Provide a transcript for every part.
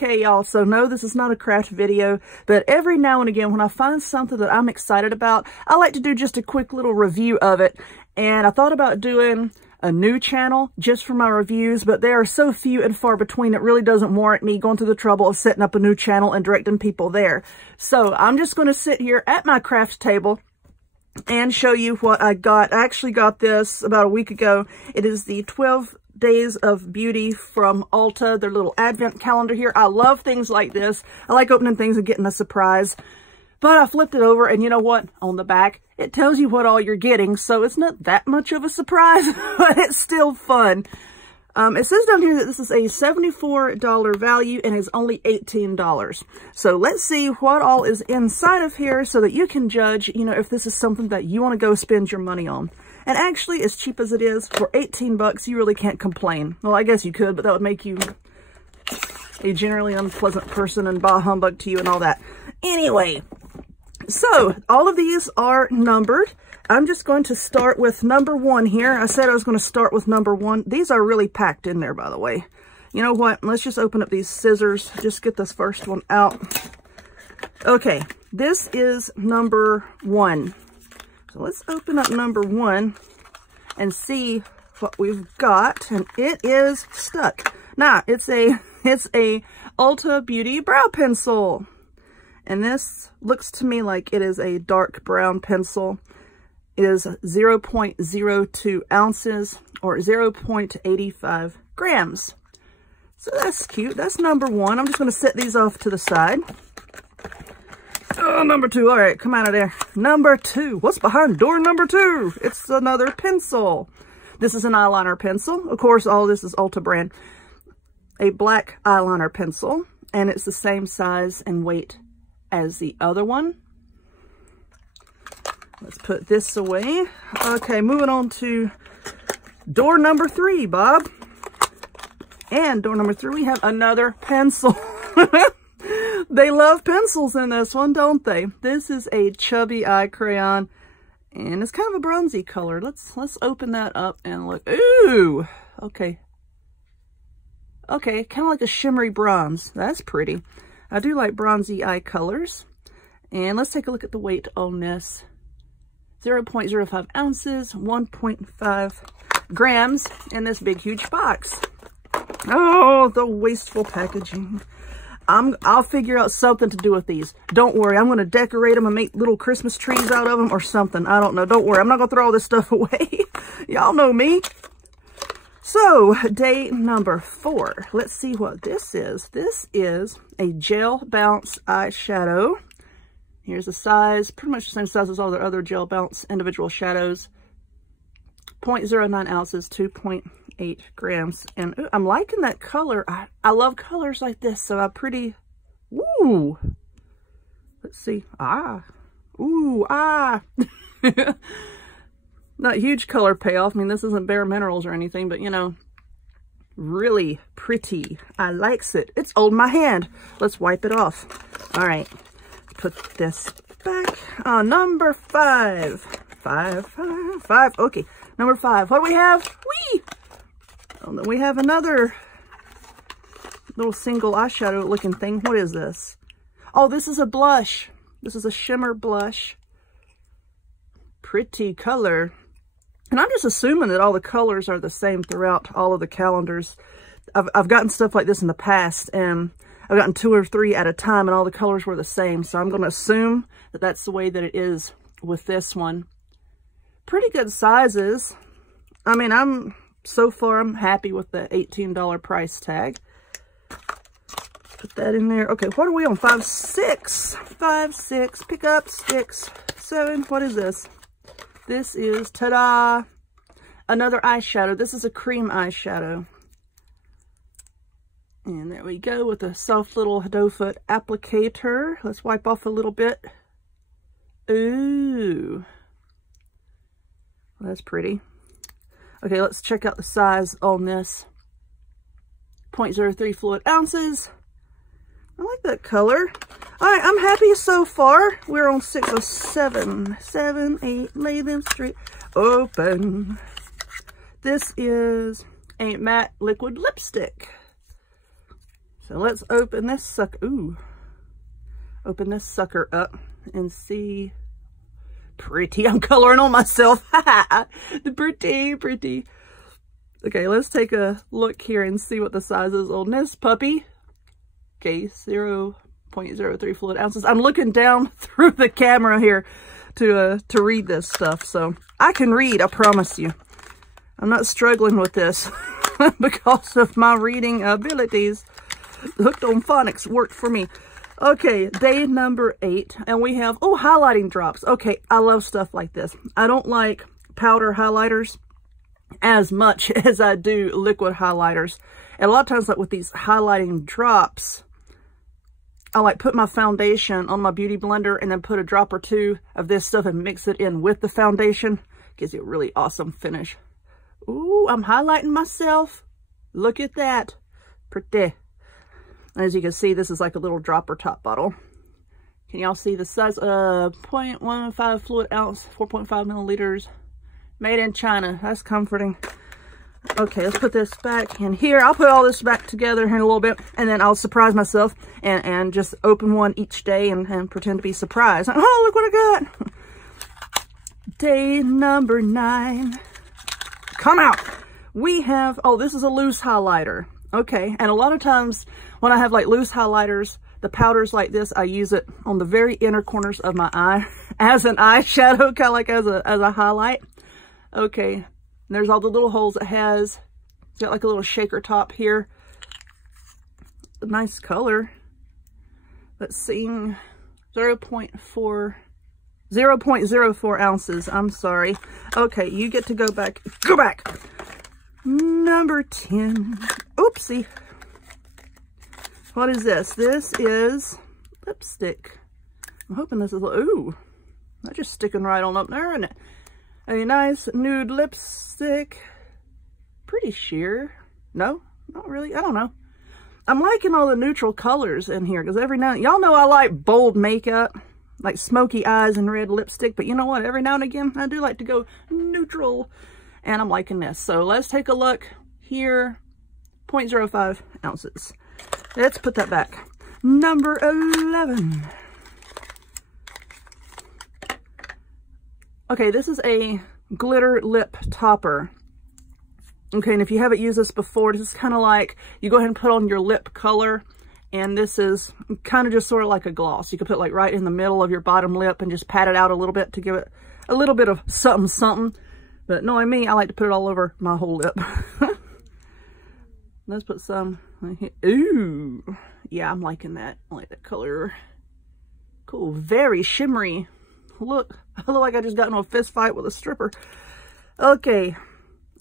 Okay, y'all, so no, this is not a craft video, but every now and again when I find something that I'm excited about, I like to do just a quick little review of it. And I thought about doing a new channel just for my reviews, but they are so few and far between, it really doesn't warrant me going through the trouble of setting up a new channel and directing people there. So I'm just going to sit here at my craft table and show you what I got. I actually got this about a week ago. It is the 12 Days of Beauty from Ulta, their little advent calendar here. I love things like this. I like opening things and getting a surprise. But I flipped it over, and you know what? On the back, it tells you what all you're getting, so it's not that much of a surprise, but it's still fun. It says down here that this is a $74 value and is only $18. So let's see what all is inside of here so that you can judge, you know, if this is something that you want to go spend your money on. And actually, as cheap as it is, for 18 bucks, you really can't complain. Well, I guess you could, but that would make you a generally unpleasant person and bah humbug to you and all that. Anyway, so all of these are numbered. I'm just going to start with number 1 here. I said I was going to start with number 1. These are really packed in there, by the way. You know what? Let's just open up these scissors. Just get this first one out. Okay, this is number 1. So let's open up number 1 and see what we've got. And it is stuck. Now, it's a Ulta Beauty Brow Pencil. And this looks to me like it is a dark brown pencil. It is 0.02 ounces or 0.85 grams. So that's cute. That's number 1. I'm just going to set these off to the side. Oh, number 2. All right, come out of there. Number 2. What's behind door number 2? It's another pencil. This is an eyeliner pencil. Of course, all this is Ulta brand. A black eyeliner pencil, and it's the same size and weight as the other one. Let's put this away. Okay, moving on to door number 3, Bob. And door number 3, we have another pencil. They love pencils in this one, don't they? This is a Chubby Eye Crayon, and it's kind of a bronzy color. Let's open that up and look. Ooh, okay. Okay, kind of like a shimmery bronze. That's pretty. I do like bronzy eye colors. And let's take a look at the weight on this. 0.05 ounces, 1.5 grams in this big, huge box. Oh, the wasteful packaging. I'll figure out something to do with these. Don't worry, I'm going to decorate them and make little Christmas trees out of them or something. I don't know. Don't worry, I'm not going to throw all this stuff away. Y'all know me. So, day number 4. Let's see what this is. This is a Gel Bounce eyeshadow. Here's the size, pretty much the same size as all the other Gel Bounce individual shadows. 0.09 ounces, 2.8 grams. And ooh, I'm liking that color. I love colors like this, so I'm pretty, ooh. Let's see, ooh, Not huge color payoff. I mean, this isn't Bare Minerals or anything, but you know, really pretty. I likes it. It's on my hand. Let's wipe it off. All right. Put this back. Number 5. 5. Okay, number 5. What do we have? Whee! Oh, then we have another little single eyeshadow looking thing. What is this? Oh, this is a blush. This is a shimmer blush. Pretty color. And I'm just assuming that all the colors are the same throughout all of the calendars. I've gotten stuff like this in the past, and I've gotten 2 or 3 at a time, and all the colors were the same. So I'm going to assume that that's the way that it is with this one. Pretty good sizes. I mean, so far, I'm happy with the $18 price tag. Put that in there. Okay, what are we on? 5, 6. 5, 6. Pick up sticks. 7. What is this? This is, ta-da, another eyeshadow. This is a cream eyeshadow. And there we go with a soft little doe foot applicator. Let's wipe off a little bit. Ooh. Well, that's pretty. Okay, let's check out the size on this. 0.03 fluid ounces. I like that color. All right, I'm happy so far. We're on 6 or 7. 7, 8, lay them straight. Open. This is a matte liquid lipstick. So let's open this sucker. Ooh. Open this sucker up and see. Pretty. I'm coloring on myself. Pretty, pretty. Okay, let's take a look here and see what the size is on this puppy. Okay, 0.03 fluid ounces. I'm looking down through the camera here to read this stuff, so I can read, I promise you. I'm not struggling with this because of my reading abilities. Hooked on Phonics worked for me. Okay, day number 8, and we have, oh, highlighting drops. Okay, I love stuff like this. I don't like powder highlighters as much as I do liquid highlighters. And a lot of times, like with these highlighting drops, I like put my foundation on my beauty blender and then put a drop or two of this stuff and mix it in with the foundation. Gives you a really awesome finish. Ooh, I'm highlighting myself. Look at that. Pretty. As you can see, this is like a little dropper top bottle. Can y'all see the size? 0.15 fluid ounce, 4.5 milliliters. Made in China. That's comforting. Okay, let's put this back in here. I'll put all this back together here in a little bit, and then I'll surprise myself and just open one each day and pretend to be surprised. Oh, look what I got. Day number 9. Come out. We have, oh, this is a loose highlighter. Okay, and a lot of times when I have like loose highlighters, the powders like this, I use it on the very inner corners of my eye as an eyeshadow, kind of like as a highlight. Okay, and there's all the little holes it has. It's got like a little shaker top here. A nice color. Let's see, 0.04 ounces. I'm sorry. Okay, you get to go back. Go back. Number 10. Oopsie. What is this? This is lipstick. I'm hoping this is, ooh, that's just sticking right on up there, isn't it? A nice nude lipstick. Pretty sheer. No, not really. I don't know. I'm liking all the neutral colors in here because every now and y'all know I like bold makeup, like smoky eyes and red lipstick, but you know what? Every now and again, I do like to go neutral, and I'm liking this. So let's take a look here. 0.05 ounces. Let's put that back. Number 11. Okay, this is a glitter lip topper. Okay, and if you haven't used this before, this is kind of like, you go ahead and put on your lip color, and this is kind of just sort of like a gloss. You can put like right in the middle of your bottom lip and just pat it out a little bit to give it a little bit of something, something. But knowing me, I like to put it all over my whole lip. Let's put some right here. Ooh, yeah, I'm liking that. I like that color. Cool, very shimmery. Look, I look like I just got into a fist fight with a stripper. Okay.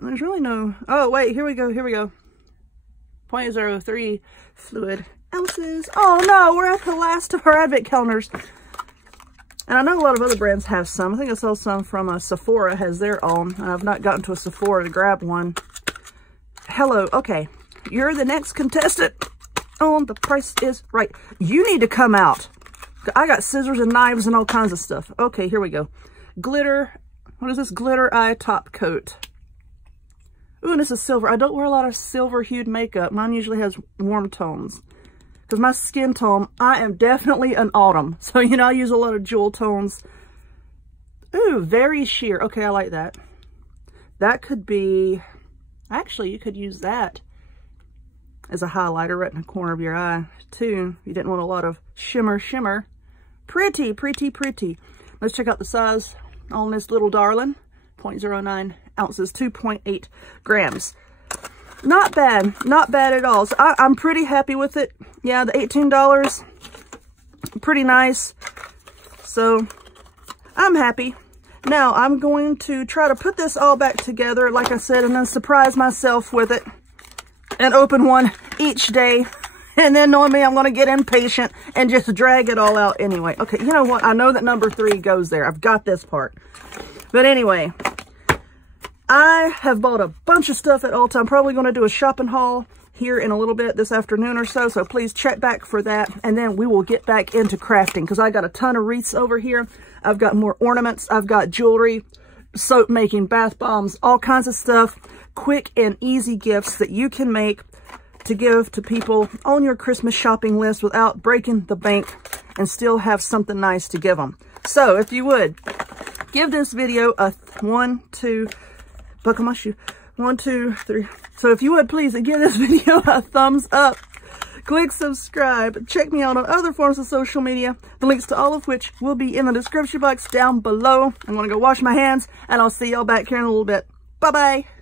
There's really no, oh wait, here we go, 0.03 fluid ounces. Oh no, we're at the last of our advent calendars. And I know a lot of other brands have some. I think I saw some from Sephora has their own. And I've not gotten to a Sephora to grab one. Hello, okay. You're the next contestant on The Price is Right. You need to come out. I got scissors and knives and all kinds of stuff. Okay, here we go. Glitter, what is this? Glitter Eye Topcoat. Ooh, and this is silver. I don't wear a lot of silver hued makeup. Mine usually has warm tones. Because my skin tone, I am definitely an autumn. So, you know, I use a lot of jewel tones. Ooh, very sheer. Okay, I like that. That could be, actually, you could use that as a highlighter right in the corner of your eye, too. You didn't want a lot of shimmer, shimmer. Pretty, pretty, pretty. Let's check out the size on this little darling. 0.09 ounces, 2.8 grams. Not bad, not bad at all. So I'm pretty happy with it. Yeah, the $18, pretty nice. So I'm happy. Now I'm going to try to put this all back together, like I said, and then surprise myself with it and open one each day. And then knowing me, I'm going to get impatient and just drag it all out anyway. Okay, you know what? I know that number 3 goes there. I've got this part. But anyway, I have bought a bunch of stuff at Ulta. I'm probably going to do a shopping haul here in a little bit this afternoon or so. So please check back for that. And then we will get back into crafting because I got a ton of wreaths over here. I've got more ornaments. I've got jewelry, soap making, bath bombs, all kinds of stuff. Quick and easy gifts that you can make to give to people on your Christmas shopping list without breaking the bank and still have something nice to give them. So if you would, give this video a 1, 2, buckle my shoe, 1, 2, 3. So if you would, please give this video a thumbs up. Click subscribe. Check me out on other forms of social media, the links to all of which will be in the description box down below. I'm going to go wash my hands, and I'll see y'all back here in a little bit. Bye-bye.